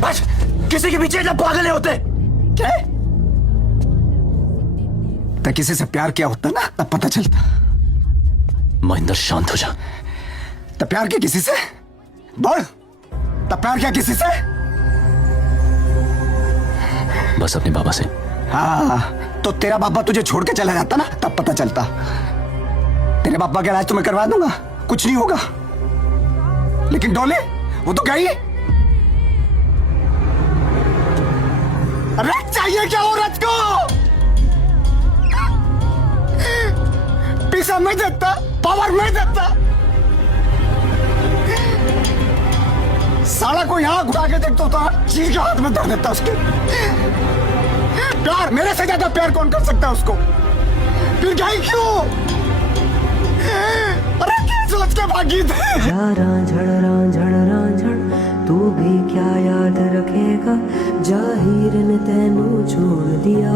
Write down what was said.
बस किसी के पीछे इतना पागल नहीं होते क्या? तो किसी से प्यार किया होता ना तब पता चलता। महेंद्र शांत हो जा। तो प्यार किया किसी से बोल, तब प्यार किया किसी से? बस अपने बाबा से। हाँ, तो तेरा बाबा तुझे छोड़ के चला जाता ना तब पता चलता। तेरे बाबा का इलाज तो मैं करवा दूंगा, कुछ नहीं होगा, लेकिन डोले वो तो गई। रथ चाहिए क्या औरत को? पैसा मैं देता, पावर मैं देता। साला को यहाँ घुरा के देखता था, चीज के हाथ में धर देता उसके। प्यार मेरे से ज्यादा प्यार कौन कर सकता है उसको? फिर गई क्यों? अरे क्या सोच के भागी थे? रांझण तू भी क्या याद रखेगा, जाहिर ने तेनू छोड़ दिया।